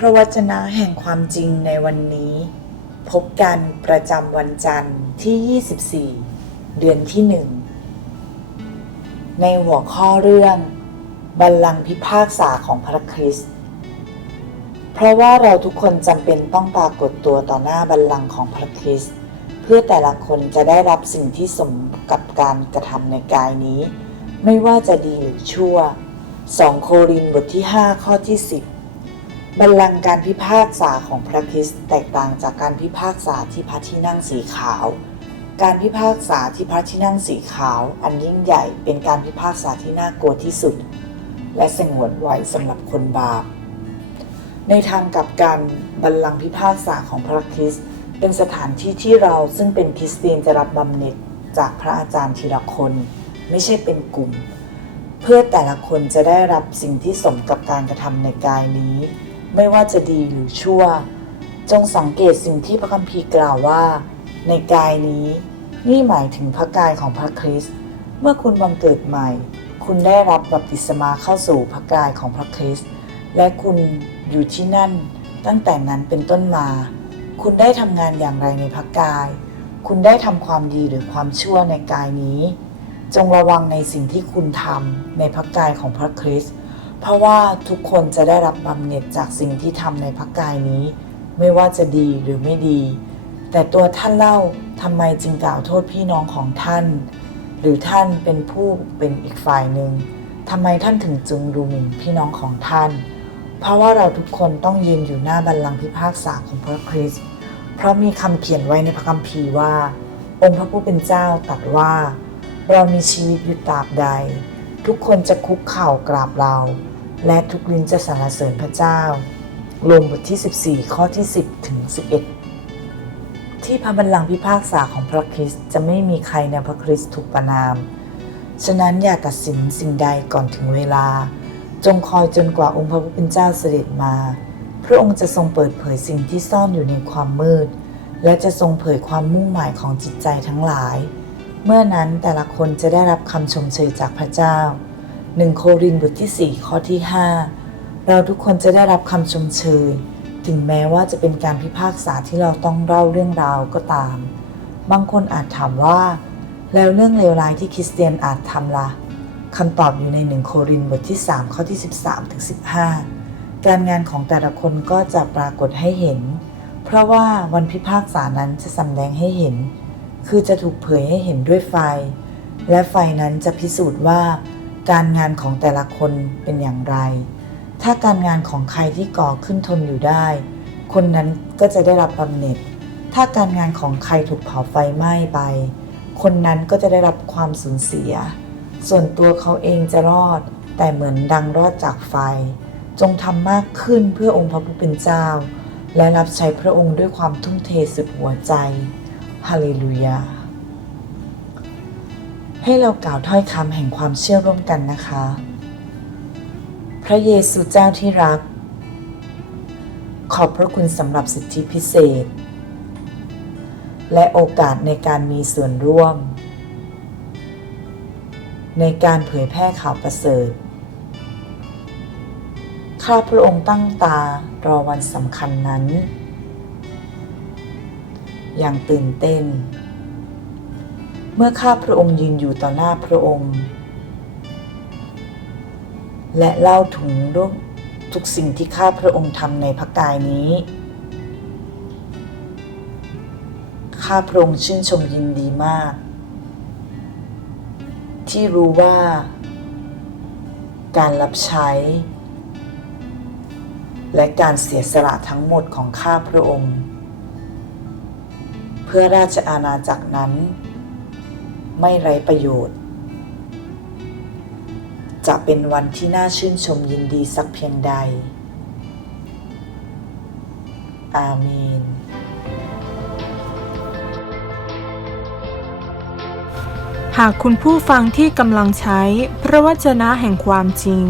พระวจนะแห่งความจริงในวันนี้ พบกันประจำวันจันทร์ที่ 24 เดือนที่หนึ่งในหัวข้อเรื่อง บัลลังก์พิพากษาของพระคริสต์เพราะว่าเราทุกคนจำเป็นต้องปรากฏตัวต่อหน้าบัลลังก์ของพระคริสต์เพื่อแต่ละคนจะได้รับสิ่งที่สมกับการกระทำในกายนี้ ไม่ว่าจะดีหรือชั่ว 2 โครินธ์บทที่ 5 ข้อที่ 10 บัลลังก์การพิพากษาของพระคริสต์แตกต่างจากการพิพากษาที่พระที่นั่งสีขาว การพิพากษาที่พระที่นั่งสีขาว อันยิ่งใหญ่เป็นการพิพากษาที่น่ากลัวที่สุด และสงวนไว้สำหรับคนบาป ในทางกลับกันบัลลังก์พิพากษาของพระคริสต์เป็นสถานที่ที่เราซึ่งเป็นคริสเตียนจะรับบำเหน็จจากพระอาจารย์ทีละคน ไม่ใช่เป็นกลุ่ม เพื่อแต่ละคนจะได้รับสิ่งที่สมกับการกระทำในกายนี้ ไม่ว่าจะดีหรือชั่ว จงสังเกตสิ่งที่พระคัมภีร์กล่าวว่า ในกายนี้ นี่หมายถึงพระกายของพระคริสต์เมื่อคุณบังเกิดใหม่ คุณได้รับบัพติศมาเข้าสู่พระกายของพระคริสต์และคุณอยู่ที่นั่น ตั้งแต่นั้นเป็นต้นมา คุณได้ทำงานอย่างไรในพระกาย คุณได้ทำความดีหรือความชั่วในกายนี้ จงระวังในสิ่งที่คุณทำในพระกายของพระคริสต์ เพราะว่าทุกคนจะได้รับบำเหน็จจากสิ่งที่ทำในพระกายนี้ ไม่ว่าจะดีหรือไม่ดี แต่ตัวท่านเล่าทำไมจึงกล่าวโทษพี่น้องของท่าน หรือท่านเป็นผู้เป็นอีกฝ่ายหนึ่งทำไมท่านถึงจึงดูหมิ่นพี่น้องของท่าน เพราะว่าเราทุกคนต้องยืนอยู่หน้าบัลลังก์พิพากษาของพระคริสต์เพราะมีคำเขียนไว้ในพระคัมภีร์ว่า องค์พระผู้เป็นเจ้าตรัสว่า เรามีชีวิตอยู่ตราบใด ทุกคนจะคุกเข่ากราบเรา และทุกลิ้นจะสรรเสริญพระเจ้า ลงบทที่ 14 ข้อที่ 10 ถึง 11 ที่พระบัลลังก์พิพากษาของพระคริสต์จะไม่มีใครในพระคริสต์ถูกประนาม ฉะนั้นอย่าตัดสินสิ่งใดก่อนถึงเวลา จงคอยจนกว่าองค์พระผู้เป็นเจ้าเสด็จมา พระองค์จะทรงเปิดเผยสิ่งที่ซ่อนอยู่ในความมืด และจะทรงเผยความมุ่งหมายของจิตใจทั้งหลาย เมื่อนั้นแต่ละคนจะได้รับคำชมเชยจากพระเจ้า1โครินธ์บทที่ 4 ข้อที่ 5 เราทุกคนจะได้รับคำชมเชย ถึงแม้ว่าจะเป็นการพิพากษาที่เราต้องเล่าเรื่องราวก็ตาม บางคนอาจถามว่า แล้วเรื่องเลวร้ายที่คริสเตียนอาจทำละ่ะคำตอบอยู่ใน1โครินธ์บทที่ 3 ข้อที่ 13ถึง15 การงานของแต่ละคนก็จะปรากฏให้เห็น เพราะว่าวันพิพากษานั้นจะสำแดงให้เห็น คือจะถูกเผยให้เห็นด้วยไฟ และไฟนั้นจะพิสูจน์ว่าการงานของแต่ละคนเป็นอย่างไร ถ้าการงานของใครที่ก่อขึ้นทนอยู่ได้ คนนั้นก็จะได้รับบำเหน็จ ถ้าการงานของใครถูกเผาไฟไหม้ไป คนนั้นก็จะได้รับความสูญเสีย ส่วนตัวเขาเองจะรอด แต่เหมือนดังรอดจากไฟ จงทำมากขึ้นเพื่อองค์พระผู้เป็นเจ้า และรับใช้พระองค์ด้วยความทุ่มเทสุดหัวใจ ฮาเลลูยา ให้เรากล่าวถ้อยคำแห่งความเชื่อร่วมกันนะคะ พระเยซูเจ้าที่รัก ขอบพระคุณสำหรับสิทธิพิเศษ และโอกาสในการมีส่วนร่วม ในการเผยแพร่ข่าวประเสริฐข้าพระองค์ตั้งตารอวันสำคัญนั้น อย่างตื่นเต้น เมื่อข้าพระองค์ยืนอยู่ต่อหน้าพระองค์ และเล่าถึงเรื่องทุกสิ่งที่ข้าพระองค์ทำในพระกายนี้ ข้าพระองค์ชื่นชมยินดีมาก ที่รู้ว่า การรับใช้ และการเสียสละทั้งหมดของข้าพระองค์ เพื่อราชอาณาจักรนั้น ไม่ไร้ประโยชน์ จะเป็นวันที่น่าชื่นชมยินดีสักเพียงใด อาเมนหากคุณผู้ฟังที่กำลังใช้พระวจนะแห่งความจริง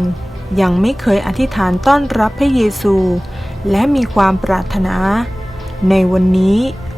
ยังไม่เคยอธิษฐานต้อนรับพระเยซู และมีความปรารถนา ในวันนี้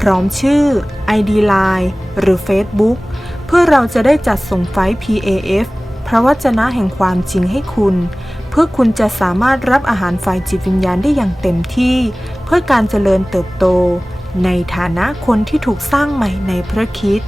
พร้อมชื่อ ID Line หรือ Facebook เพื่อเราจะได้จัดส่งไฟล์ PAF พระวจนะแห่งความจริงให้คุณ เพื่อคุณจะสามารถรับอาหารฝ่ายจิตวิญญาณได้อย่างเต็มที่ เพื่อการเจริญเติบโต ในฐานะคนที่ถูกสร้างใหม่ในพระคิด